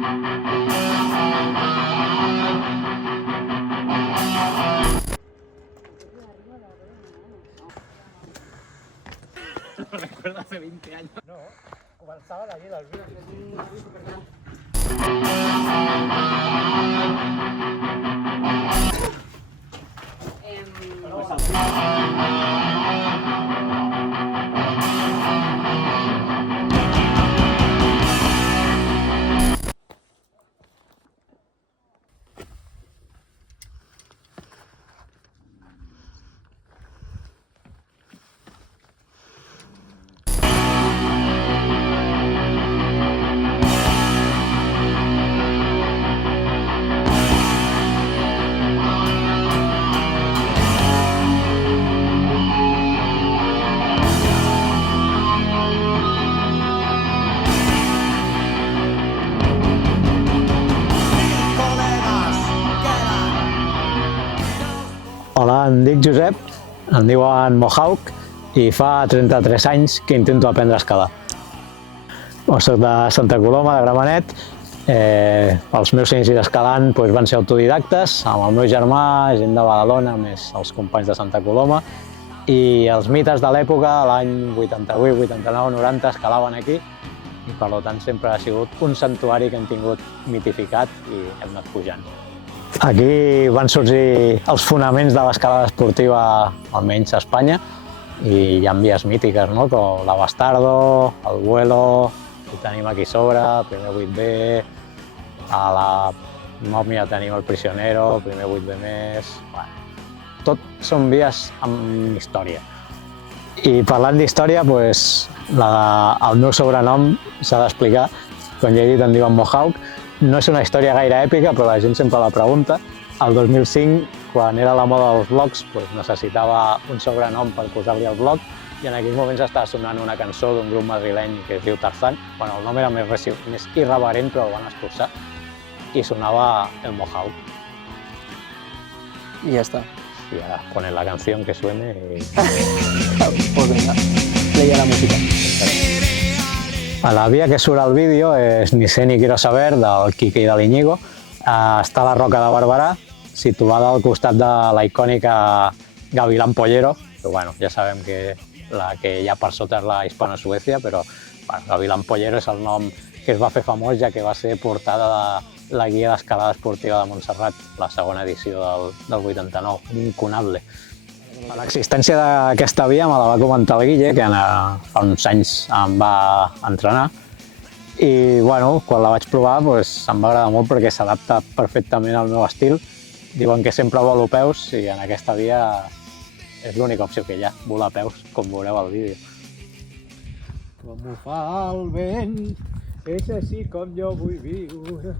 Lo recuerdo hace 20 años. No, començaven allí les vies. Hola, em dic Josep, em diuen Mohawk i fa 33 anys que intento aprendre a escalar. Soc de Santa Coloma, de Gramenet. Els meus inicis escalant van ser autodidactes, amb el meu germà, gent de Badalona, més els companys de Santa Coloma. I els mites de l'època, l'any 88, 89, 90, escalaven aquí i per tant sempre ha sigut un santuari que hem tingut mitificat i hem anat pujant. Aquí van sorgir els fonaments de l'escalada esportiva, almenys a Espanya, i hi ha vies mítiques, no? Com la Bastardo, el Vuelo, ho tenim aquí sobre, el primer 8B, a la Mòmia tenim el Prisionero, el primer 8B més... Tot són vies amb història. I parlant d'història, el meu sobrenom s'ha d'explicar. Com ja he dit, em diuen Mohawk. No és una història gaire èpica, però la gent sempre la pregunta. El 2005, quan era la moda dels blogs, necessitava un sobrenom per posar-li al blog i en aquells moments estava sonant una cançó d'un grup madrileny que es diu Tarzán. El nom era més irreverent, però el van escurçar i sonava el Mohawk. Y ya está. Y ahora ponen la canción que suene y... Pues venga, leia la música. A la via que surt al vídeo és Ni sé ni quiero saber, del Quique i de l'Iñigo. Està la Roca de Barberà, situada al costat de la icònica Gavilán Pollero. Però ja sabem que la que hi ha per sota és la Hispano-Suècia, però Gavilán Pollero és el nom que es va fer famós ja que va ser portada de la guia d'escalada esportiva de Montserrat, la segona edició del 89, l'inconable. L'existència d'aquesta via me la va comentar el Guille, que fa uns anys em va entrenar. I quan la vaig provar em va agradar molt perquè s'adapta perfectament al meu estil. Diuen que sempre volo a peus i en aquesta via és l'única opció que hi ha, volar a peus, com veureu al vídeo. Com ho fa el vent, és així com jo vull viure.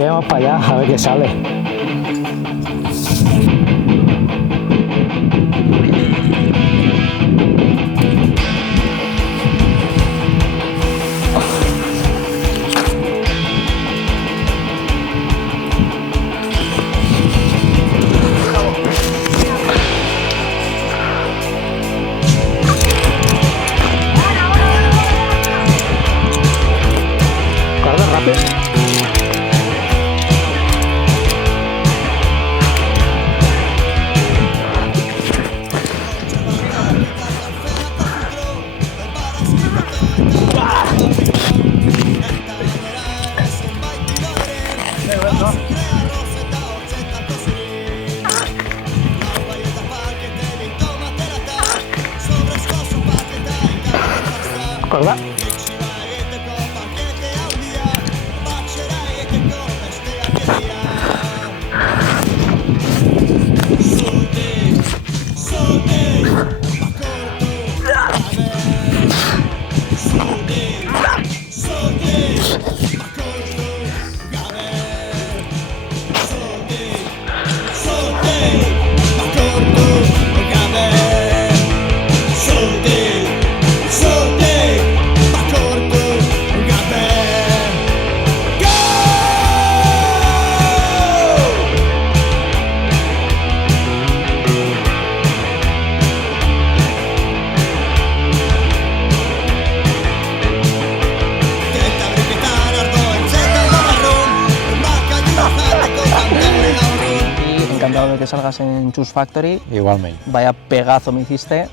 Iremos para allá a ver qué sale. Corre rápido. Corda. Encantado de que salgas en Chus Factory. Igualmente. Vaya pegazo me hiciste.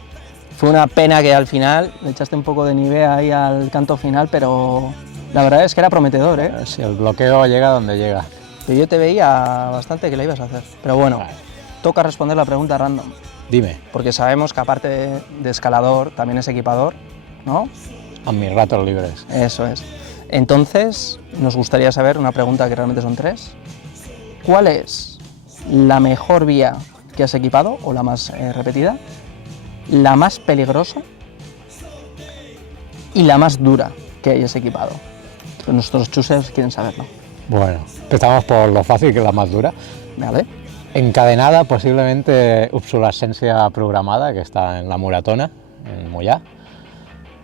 Fue una pena que al final le echaste un poco de nivel ahí al canto final, pero la verdad es que era prometedor, ¿eh? Si el bloqueo llega donde llega. Pero yo te veía bastante que la ibas a hacer. Pero bueno, toca responder la pregunta random, Dime, porque sabemos que aparte de escalador también es equipador, ¿no? a mis ratos libres. Eso es. Entonces, nos gustaría saber una pregunta que realmente son tres. ¿Cuál es la mejor vía que has equipado o la más repetida? La más peligrosa y la más dura que hayas equipado. Pues nuestros chusers quieren saberlo. Bueno, empezamos por lo fácil, que es la más dura. ¿Vale? Encadenada, posiblemente obsolescencia programada, que está en la Muratona, en Mollà.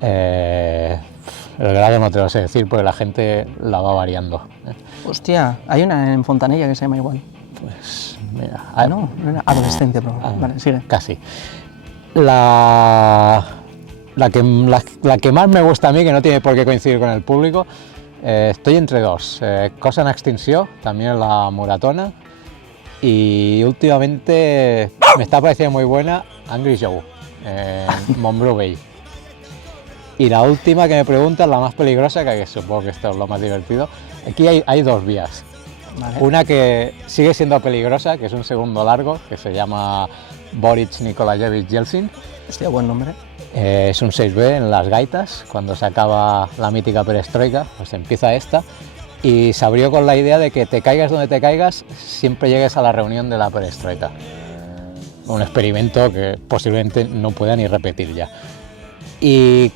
El grado no te lo sé decir porque la gente la va variando. Hostia, hay una en Fontanella que se llama igual. Pues mira, Ah, no era adolescencia, pero vale, sigue. Casi. La que más me gusta a mí, que no tiene por qué coincidir con el público, estoy entre dos. Cosa en extinció, también la Muratona, y últimamente me está pareciendo muy buena Angry Joe, en Montbrú Bay. Y la última que me preguntas, la más peligrosa, que supongo que esto es lo más divertido, aquí hay dos vías. Vale. Una que sigue siendo peligrosa, que es un segundo largo, que se llama Boris Nikolayevich Yeltsin. Hostia, buen nombre. Es un 6B en las gaitas, cuando se acaba la mítica perestroika, pues empieza esta, y se abrió con la idea de que te caigas donde te caigas, siempre llegues a la reunión de la perestroika. Un experimento que posiblemente no pueda ni repetir ya. Y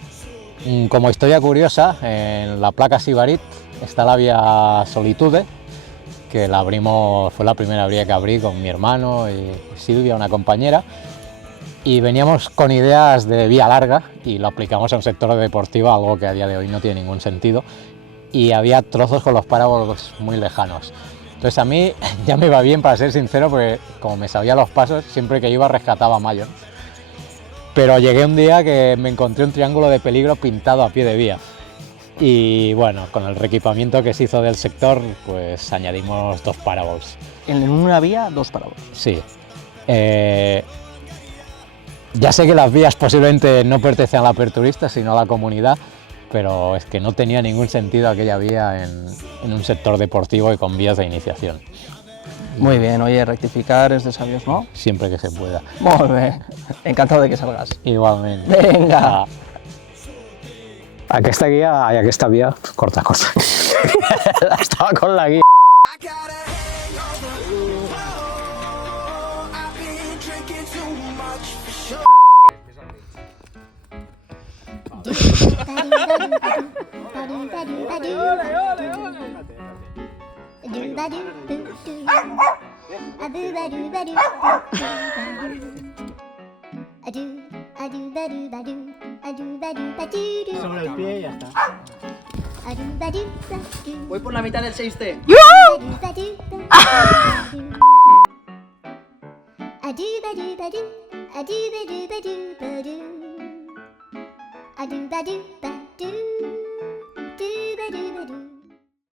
como historia curiosa, en la placa Sibarit está la vía Solitude, que la abrimos, fue la primera vía que abrí con mi hermano y Silvia, una compañera, y veníamos con ideas de vía larga y lo aplicamos a un sector deportivo, algo que a día de hoy no tiene ningún sentido, y había trozos con los parábolos muy lejanos. Entonces a mí ya me iba bien, para ser sincero, porque como me sabía los pasos, siempre que iba rescataba a Mayon. Pero llegué un día que me encontré un triángulo de peligro pintado a pie de vía. Y bueno, con el reequipamiento que se hizo del sector, pues añadimos dos parábolos. En una vía, dos parábolas. Sí. Ya sé que las vías posiblemente no pertenecen a la aperturista, sino a la comunidad, pero es que no tenía ningún sentido aquella vía en un sector deportivo y con vías de iniciación. Muy bien, oye, rectificar es de sabios, ¿no? Siempre que se pueda. Muy bien. Encantado de que salgas. Igualmente. Venga. Aquesta guia, ai, aquesta via, corta. Estava con la guia. Sobre el pie y ya está. Voy por la mitad del 6T. A do ba do ba do.